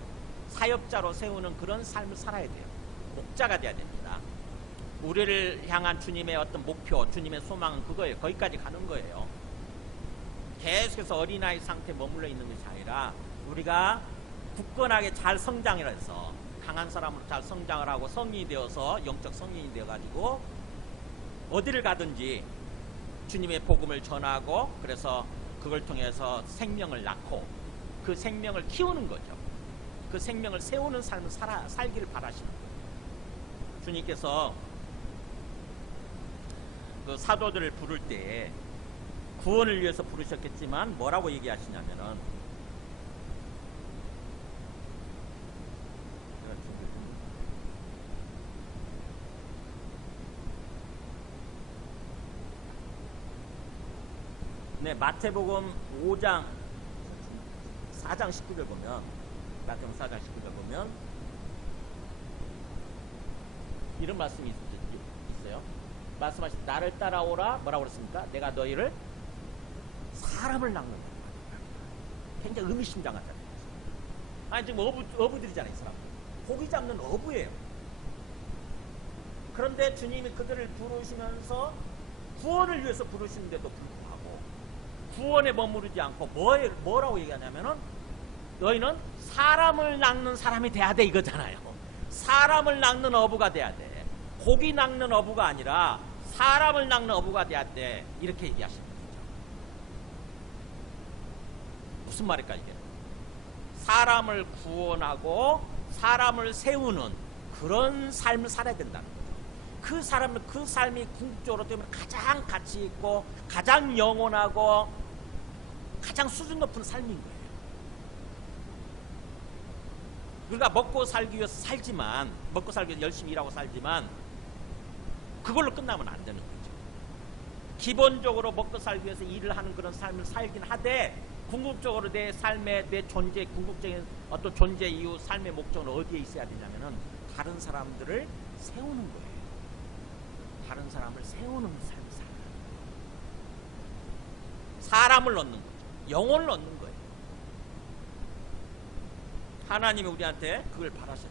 사역자로 세우는 그런 삶을 살아야 돼요. 목자가 돼야 됩니다. 우리를 향한 주님의 어떤 목표, 주님의 소망은 그거예요. 거기까지 가는 거예요. 계속해서 어린아이 상태에 머물러 있는 것이 아니라 우리가 굳건하게 잘 성장을 해서 강한 사람으로 잘 성장을 하고 성인이 되어서 영적 성인이 되어가지고 어디를 가든지 주님의 복음을 전하고 그래서 그걸 통해서 생명을 낳고 그 생명을 키우는 거죠. 그 생명을 세우는 삶을 살기를 바라시는 거예요. 주님께서 그 사도들을 부를 때 구원을 위해서 부르셨겠지만 뭐라고 얘기하시냐면은 네, 마태복음 5장 4장 19절 보면 마태복음 4장 19절 보면 이런 말씀이 있어요. 말씀하신 나를 따라오라 뭐라고 그랬습니까? 내가 너희를 사람을 낚는다. 굉장히 의미심장하다. 아니 지금 어부들이잖아요. 이 사람 고기 잡는 어부예요. 그런데 주님이 그들을 부르시면서 구원을 위해서 부르시는데도 불구하고 구원에 머무르지 않고 뭐라고 얘기하냐면은 너희는 사람을 낚는 사람이 돼야 돼 이거잖아요. 사람을 낚는 어부가 돼야 돼. 고기 낚는 어부가 아니라 사람을 낚는 어부가 돼야 돼. 이렇게 얘기하시는 거죠. 무슨 말일까 이게? 사람을 구원하고 사람을 세우는 그런 삶을 살아야 된다는 거죠. 그 삶이 궁극적으로 되면 가장 가치 있고 가장 영원하고 가장 수준 높은 삶인 거예요. 우리가 먹고 살기 위해서 살지만, 먹고 살기 위해서 열심히 일하고 살지만 그걸로 끝나면 안 되는 거죠. 기본적으로 먹고 살기 위해서 일을 하는 그런 삶을 살긴 하되 궁극적으로 내 삶의 내 존재, 궁극적인 어떤 존재 이유, 삶의 목적은 어디에 있어야 되냐면은 다른 사람들을 세우는 거예요. 다른 사람을 세우는 삶을 살아요. 사람을 얻는 거죠. 영혼을 얻는 거예요. 하나님이 우리한테 그걸 바라셨죠.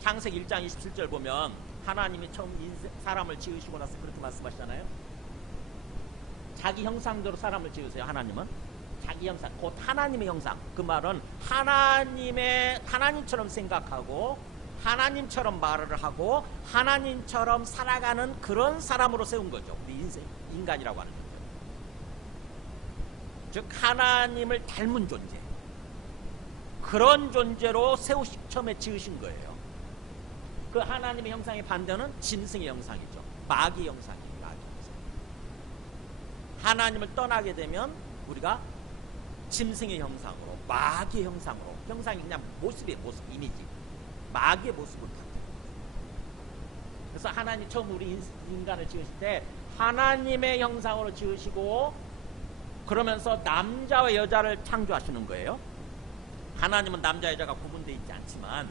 창세기 1장 27절 보면 하나님이 처음 사람을 지으시고 나서 그렇게 말씀하시잖아요. 자기 형상대로 사람을 지으세요. 하나님은 자기 형상, 곧 하나님의 형상. 그 말은 하나님처럼 생각하고 하나님처럼 말을 하고 하나님처럼 살아가는 그런 사람으로 세운 거죠. 우리 인간이라고 하는 거죠. 즉 하나님을 닮은 존재, 그런 존재로 처음에 지으신 거예요. 그 하나님의 형상의 반대는 짐승의 형상이죠. 마귀의 형상이에요. 하나님을 떠나게 되면 우리가 짐승의 형상으로, 마귀의 형상으로, 형상이 그냥 모습이에요. 모습, 이미지. 마귀의 모습을 받아요. 그래서 하나님 처음 우리 인간을 지으실 때 하나님의 형상으로 지으시고 그러면서 남자와 여자를 창조하시는 거예요. 하나님은 남자 여자가 구분되어 있지 않지만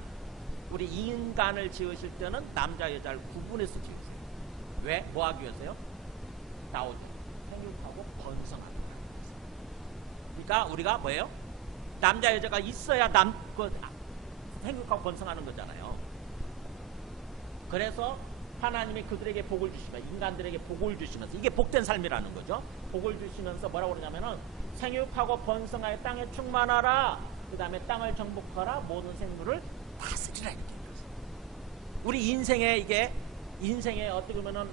우리 인간을 지으실 때는 남자 여자를 구분해서 지으세요. 왜? 뭐 하기 위해서요? 나오죠. 생육하고 번성하는 거예요. 그러니까 우리가 뭐예요? 남자 여자가 있어야 생육하고 번성하는 거잖아요. 그래서 하나님이 그들에게 복을 주시면, 인간들에게 복을 주시면서, 이게 복된 삶이라는 거죠. 복을 주시면서 뭐라고 그러냐면은 생육하고 번성하여 땅에 충만하라. 그 다음에 땅을 정복하라. 모든 생물을 다스리라 이렇게. 우리 인생에 이게 인생의 어떻게 보면은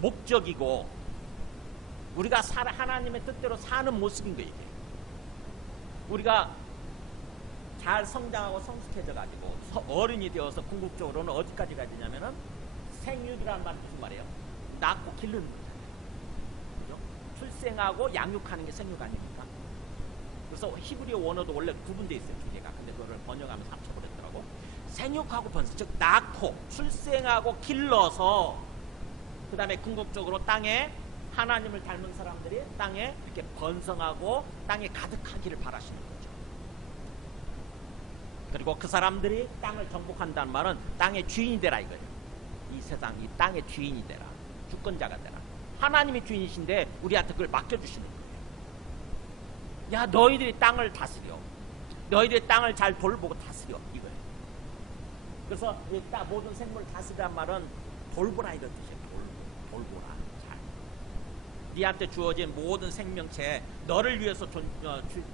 목적이고 우리가 하나님의 뜻대로 사는 모습인 거예요. 이게. 우리가 잘 성장하고 성숙해져 가지고 어른이 되어서 궁극적으로는 어디까지 가야 되냐면은 생육이라는 말은 무슨 말이에요? 낳고 기르는 거죠. 출생하고 양육하는 게 생육 아닙니까? 그래서 히브리어 원어도 원래 구분되어 있어요, 두 개가. 근데 그거를 번역하면서 합쳐버렸더라고. 생육하고 번성, 즉 낳고 출생하고 길러서 그 다음에 궁극적으로 땅에 하나님을 닮은 사람들이 땅에 이렇게 번성하고 땅에 가득하기를 바라시는 거죠. 그리고 그 사람들이 땅을 정복한다는 말은 땅의 주인이 되라 이거예요. 이 세상, 이 땅의 주인이 되라. 주권자가 되라. 하나님이 주인이신데 우리한테 그걸 맡겨주시는 거예요. 야, 너희들이 땅을 다스려. 너희들이 땅을 잘 돌보고 다스려. 이거예요. 그래서 모든 생물을 다스리란 말은 돌보라 이런 뜻이에요. 돌보라. 잘. 네한테 주어진 모든 생명체, 너를 위해서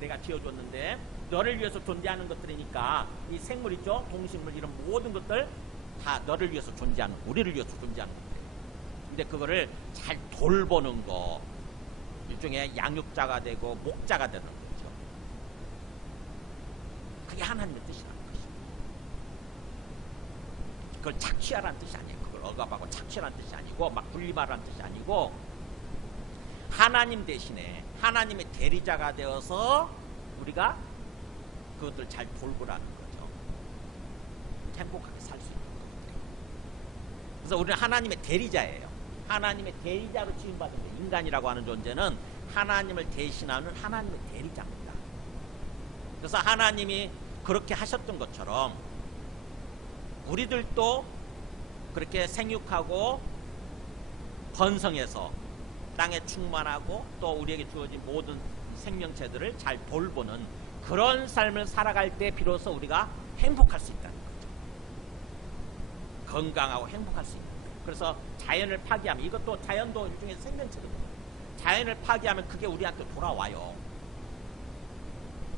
내가 지어줬는데 너를 위해서 존재하는 것들이니까 이 생물 있죠? 동식물 이런 모든 것들 다 너를 위해서 존재하는, 우리를 위해서 존재하는 것들. 근데 그거를 잘 돌보는 거, 일종의 양육자가 되고 목자가 되는 거죠. 그게 하나님의 뜻이라는 것이죠. 그걸 착취하라는 뜻이 아니에요. 그걸 억압하고 착취하라는 뜻이 아니고 막 분리하라는 뜻이 아니고 하나님 대신에 하나님의 대리자가 되어서 우리가 그것들 잘 돌보라는 거죠. 행복하게 살 수 있는 거예요. 그래서 우리는 하나님의 대리자예요. 하나님의 대리자로 지음받은 거예요. 인간이라고 하는 존재는 하나님을 대신하는 하나님의 대리자입니다. 그래서 하나님이 그렇게 하셨던 것처럼 우리들도 그렇게 생육하고 번성해서 땅에 충만하고 또 우리에게 주어진 모든 생명체들을 잘 돌보는 그런 삶을 살아갈 때 비로소 우리가 행복할 수 있다는 거죠. 건강하고 행복할 수 있는 거예요. 그래서 자연을 파괴하면, 이것도 자연도 일종의 생명체거든요. 자연을 파괴하면 그게 우리한테 돌아와요.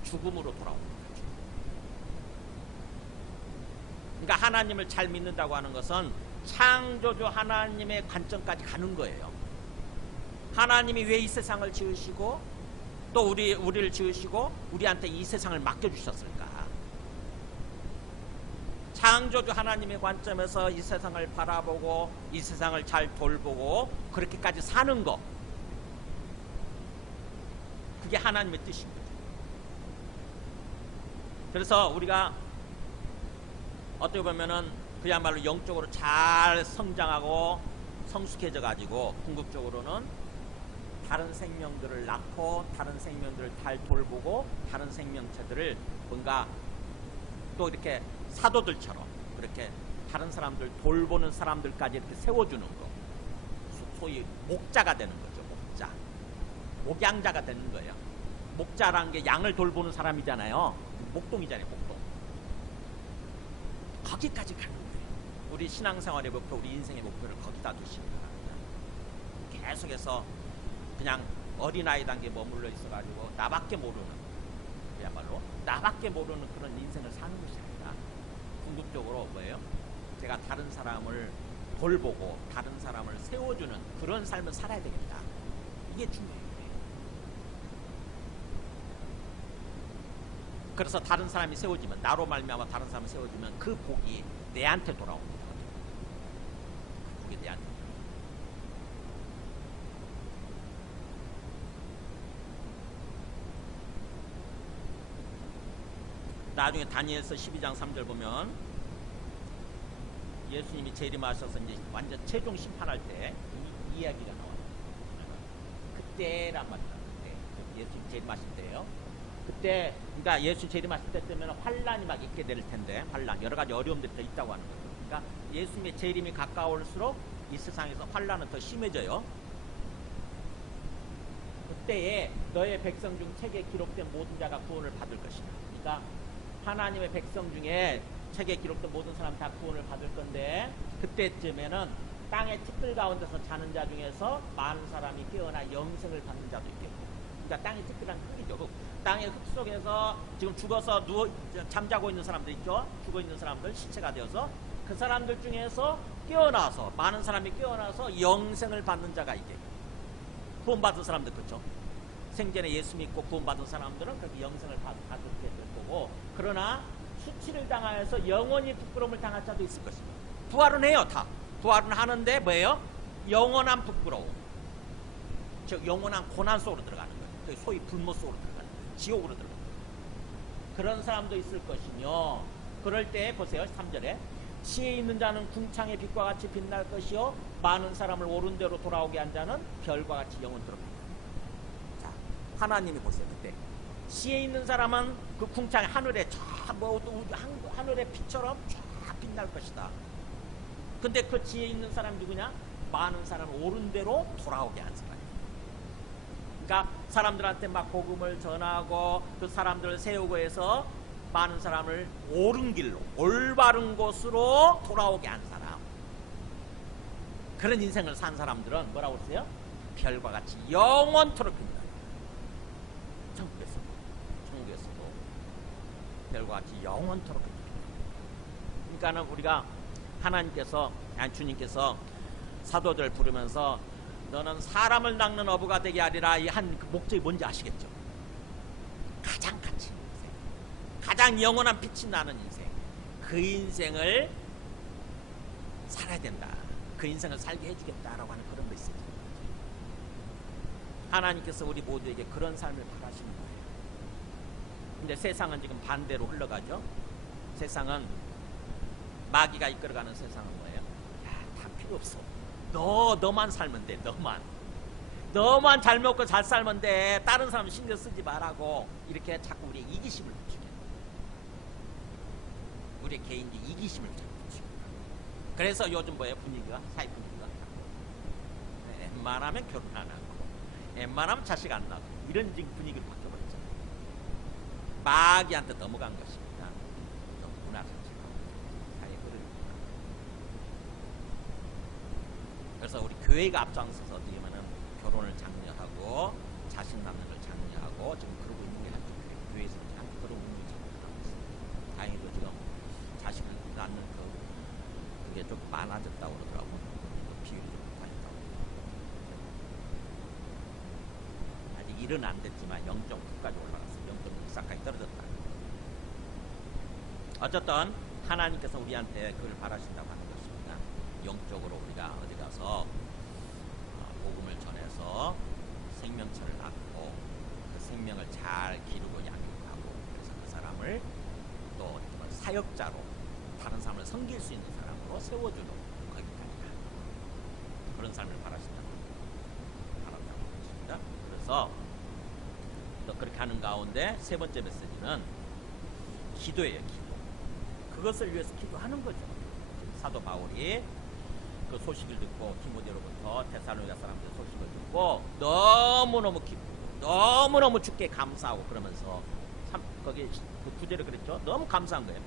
죽음으로 돌아오는 거죠. 그러니까 하나님을 잘 믿는다고 하는 것은 창조주 하나님의 관점까지 가는 거예요. 하나님이 왜 이 세상을 지으시고 또 우리를 지으시고 우리한테 이 세상을 맡겨주셨을까? 창조주 하나님의 관점에서 이 세상을 바라보고 이 세상을 잘 돌보고 그렇게까지 사는 거, 그게 하나님의 뜻입니다. 그래서 우리가 어떻게 보면은 그야말로 영적으로 잘 성장하고 성숙해져 가지고 궁극적으로는 다른 생명들을 낳고 다른 생명들을 잘 돌보고 다른 생명체들을 뭔가 또 이렇게 사도들처럼 그렇게 다른 사람들 돌보는 사람들까지 이렇게 세워주는 거, 소위 목자가 되는 거죠. 목자, 목양자가 되는 거예요. 목자라는 게 양을 돌보는 사람이잖아요. 목동이잖아요. 목동. 거기까지 가는 거예요. 우리 신앙생활의 목표, 우리 인생의 목표를 거기다 두시기 바랍니다. 계속해서 그냥 어린아이 단계에 머물러 있어가지고 나밖에 모르는, 그야말로 나밖에 모르는 그런 인생을 사는 것이 아니라 궁극적으로 뭐예요? 제가 다른 사람을 돌보고 다른 사람을 세워주는 그런 삶을 살아야 되겠다. 이게 중요해요. 그래서 다른 사람이 세워지면, 나로 말미암아 다른 사람이 세워지면 그 복이 내한테 돌아옵니다. 그 복이 내한테. 나중에 다니엘서 12장 3절 보면 예수님이 재림하셔서 이제 완전 최종 심판할 때 이 이야기가 나와요. 그때란 말이야. 그때 예수님 재림하실 때예요. 그때 그러니까 예수 재림하실 때 때면 환란이 막 있게 될 텐데, 환란, 여러 가지 어려움들이 더 있다고 하는 거죠. 그러니까 예수님의 재림이 가까울수록 이 세상에서 환란은 더 심해져요. 그때에 너의 백성 중 책에 기록된 모든 자가 구원을 받을 것이다. 그러니까 하나님의 백성 중에 책에 기록된 모든 사람 다 구원을 받을 건데, 그때쯤에는 땅의 티끌 가운데서 자는 자 중에서 많은 사람이 깨어나 영생을 받는 자도 있겠고, 그러니까 땅의 티끌이란 꿀이죠. 땅의 흙 속에서 지금 죽어서 잠자고 있는 사람들 있죠. 죽어 있는 사람들, 시체가 되어서 그 사람들 중에서 깨어나서, 많은 사람이 깨어나서 영생을 받는 자가 있게, 구원받은 사람들, 그렇죠. 생전에 예수 믿고 구원받은 사람들은 그렇게 영생을 받게 될 거고, 그러나 수치를 당하여서 영원히 부끄러움을 당할 자도 있을 것입니다. 부활은 해요. 다 부활은 하는데 뭐예요? 영원한 부끄러움, 즉 영원한 고난 속으로 들어가는 거예요. 소위 불못 속으로 들어가는 거예요. 지옥으로 들어가는 거예요. 그런 사람도 있을 것이며, 그럴 때 보세요. 3절에 지혜 있는 자는 궁창의 빛과 같이 빛날 것이요 많은 사람을 옳은 대로 돌아오게 한 자는 별과 같이 영원토록 빛날. 자, 하나님이 보세요. 그때 지혜 있는 사람은 그 궁창 하늘에 하늘의 빛처럼 쫙 빛날 것이다. 근데 그 지혜 있는 사람 누구냐? 많은 사람을 옳은 대로 돌아오게 한 사람. 그러니까 사람들한테 막 복음을 전하고 그 사람들을 세우고 해서 많은 사람을 옳은 길로, 올바른 곳으로 돌아오게 한 사람. 그런 인생을 산 사람들은 뭐라고 했어요? 별과 같이 영원토록 빛나. 천국에서도 별과 같이 영원토록 빛나. 그러니까는 우리가 하나님께서, 아니 주님께서 사도들 부르면서 너는 사람을 낚는 어부가 되게 하리라, 이 한 그 목적이 뭔지 아시겠죠? 가장 가치 있는 인생, 가장 영원한 빛이 나는 인생, 그 인생을 살아야 된다. 그 인생을 살게 해주겠다라고 하는 그런 메시지. 하나님께서 우리 모두에게 그런 삶을 바라시는 거예요. 근데 세상은 지금 반대로 흘러가죠. 세상은 마귀가 이끌어가는 세상은 뭐예요? 야, 다 필요 없어. 너만 살면 돼. 너만 잘 먹고 잘 살면 돼. 다른 사람 신경 쓰지 말라고, 이렇게 자꾸 우리의 이기심을 부추겨. 우리의 개인적 이기심을 부추겨. 그래서 요즘 뭐예요? 분위기가, 사회 분위기가 웬만하면 결혼 안 하고, 웬만하면 자식 안 낳고, 이런 지금 분위기를 바꿔버렸잖아요. 마귀한테 넘어간 것입니다. 문화 자체가 사회 흐름입니다. 그래서 우리 교회가 앞장서서 어떻게 보면은 결혼을 장려하고 자식 낳는 걸 장려하고 지금 그러고 있는 게 한쪽 교회에서 그러고 있는 게 장려하고 있습니다. 다행히도 지금 자식을 낳는 그게 좀 많아졌다고 그러더라고요. 비율이 좀 많다고. 아직 일은 안 됐지만 0.9까지 올라갔어요. 0.64까지 떨어졌다. 어쨌든 하나님께서 우리한테 그걸 바라신다고 하는 것입니다. 영적으로 우리가 어디 가서 복음을 전해서 생명체를 낳고 그 생명을 잘 기르고 양육하고, 그래서 그 사람을 또 사역자로 다른 사람을 섬길 수 있는 사람으로 세워주는 거기까지가 그런 삶을 바라신다고 하십니다. 그래서 또 그렇게 하는 가운데 세 번째 메시지는 기도예요. 기도. 그것을 위해서 기도하는 거죠. 사도 바울이 그 소식을 듣고 디모데로부터 데살로니가 사람들 소식을 듣고 너무너무 기쁘고 너무너무 주께 감사하고 그러면서 거기 그 구절에 그랬죠. 너무 감사한 거예요.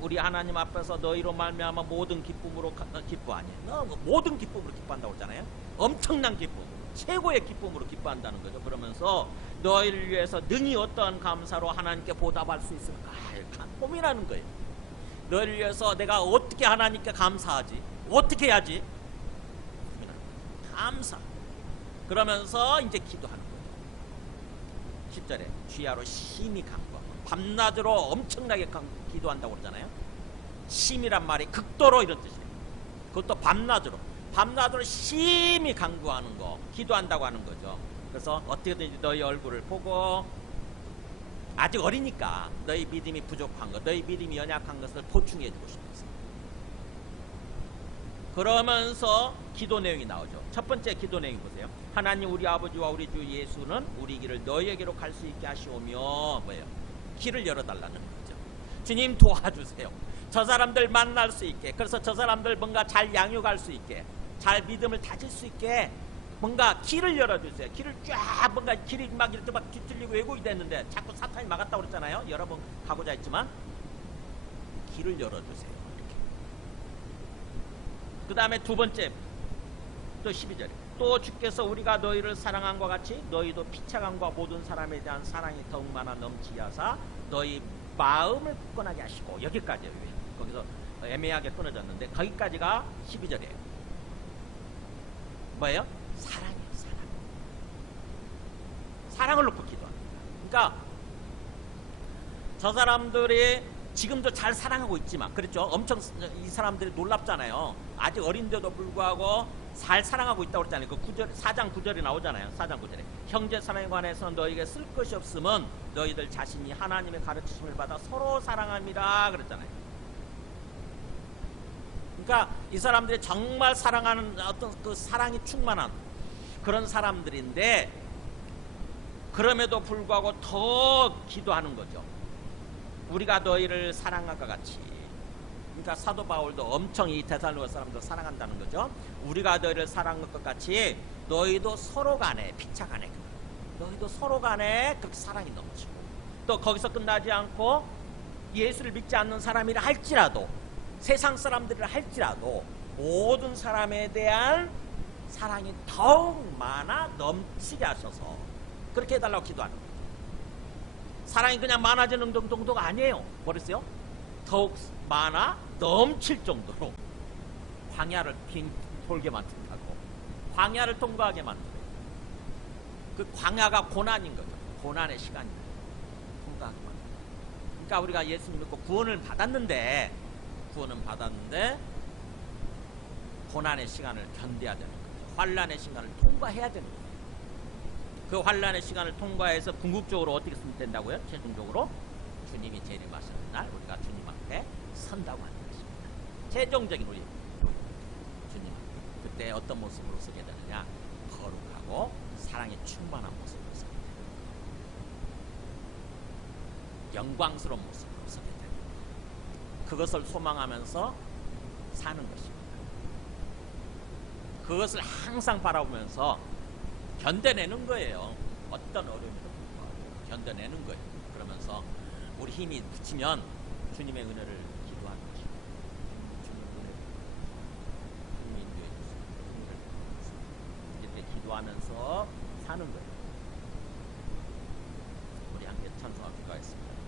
우리 하나님 앞에서 너희로 말미암아 모든 기쁨으로 기뻐 아니에요. 너무 모든 기쁨으로 기뻐한다고 했잖아요. 엄청난 기쁨, 최고의 기쁨으로 기뻐한다는 거죠. 그러면서 너희를 위해서 능히 어떠한 감사로 하나님께 보답할 수 있을까 고민하는 거예요. 너희를 위해서 내가 어떻게 하나님께 감사하지? 어떻게 해야지? 감사. 그러면서 이제 기도하는 거죠. 10절에 주야로 심히 간구하고, 밤낮으로 엄청나게 기도한다고 그러잖아요. 심이란 말이 극도로 이런 뜻이에요. 그것도 밤낮으로 심히 간구하는 거, 기도한다고 하는 거죠. 그래서 어떻게든지 너희 얼굴을 보고, 아직 어리니까 너희 믿음이 부족한 것, 너희 믿음이 연약한 것을 보충해 주고 싶어서. 그러면서 기도 내용이 나오죠. 첫 번째 기도 내용 보세요. 하나님 우리 아버지와 우리 주 예수는 우리 길을 너희에게로 갈 수 있게 하시오며, 뭐예요? 길을 열어달라는 거죠. 주님 도와주세요. 저 사람들 만날 수 있게, 그래서 저 사람들 뭔가 잘 양육할 수 있게, 잘 믿음을 다질 수 있게 뭔가 길을 열어주세요. 길을 쫙, 뭔가 길이 막 이렇게 막 뒤틀리고 왜곡이 됐는데 자꾸 사탄이 막았다고 그랬잖아요. 여러 번 가고자 했지만 길을 열어주세요. 이렇게. 그 다음에 두 번째 또 12절에 또 주께서 우리가 너희를 사랑함과 같이 너희도 피차감과 모든 사람에 대한 사랑이 더욱 많아 넘치게 하사 너희 마음을 굳건하게 하시고. 여기까지예요. 거기서 애매하게 끊어졌는데 거기까지가 12절이에요. 뭐예요? 사랑이에요. 사랑. 사랑을 놓고 기도합니다. 그러니까 저 사람들이 지금도 잘 사랑하고 있지만, 그렇죠? 엄청 이 사람들이 놀랍잖아요. 아직 어린데도 불구하고 잘 사랑하고 있다고 그랬잖아요. 그 9절, 4장 9절이 나오잖아요. 4장 9절에 형제 사랑에 관해서 너희에게 쓸 것이 없음은 너희들 자신이 하나님의 가르치심을 받아 서로 사랑합니다 그랬잖아요. 그러니까 이 사람들이 정말 사랑하는 어떤 그 사랑이 충만한 그런 사람들인데, 그럼에도 불구하고 더 기도하는 거죠. 우리가 너희를 사랑할 것 같이. 그러니까 사도 바울도 엄청 이 데살로니가 사람들 사랑한다는 거죠. 우리가 너희를 사랑할 것 같이 너희도 서로 간에, 피차 간에, 너희도 서로 간에 그렇게 사랑이 넘치고. 또 거기서 끝나지 않고 예수를 믿지 않는 사람이라 할지라도, 세상 사람들이라 할지라도 모든 사람에 대한 사랑이 더욱 많아 넘치게 하셔서 그렇게 해달라고 기도하는 거예요. 사랑이 그냥 많아지는 정도가 아니에요. 뭐랬어요? 더욱 많아 넘칠 정도로 광야를 돌게만 하고 광야를 통과하게 만들어요. 그 광야가 고난인 거죠. 고난의 시간이에요. 통과하게 만들어요. 그러니까 우리가 예수님 믿고 구원은 받았는데 고난의 시간을 견뎌야 되는 거예요. 환난의 시간을 통과해야 되는 거예요. 그 환난의 시간을 통과해서 궁극적으로 어떻게 쓰면 된다고요? 최종적으로 주님이 재림하시는 날 우리가 주님 앞에 선다고 하는 것입니다. 최종적인 우리 주님 그때 어떤 모습으로 서게 되느냐? 거룩하고 사랑이 충만한 모습으로 서게 됩니다. 영광스러운 모습으로 서게 됩니다. 그것을 소망하면서 사는 것입니다. 그것을 항상 바라보면서 견뎌내는 거예요. 어떤 어려움에도 불구하고 견뎌내는 거예요. 그러면서 우리 힘이 붙이면 주님의 은혜를 기도하는 것입니다. 주님의 은혜를 주님이 인도해 주세요. 이렇게 기도하면서 사는 거예요. 우리 함께 찬송하고 기도하겠습니다.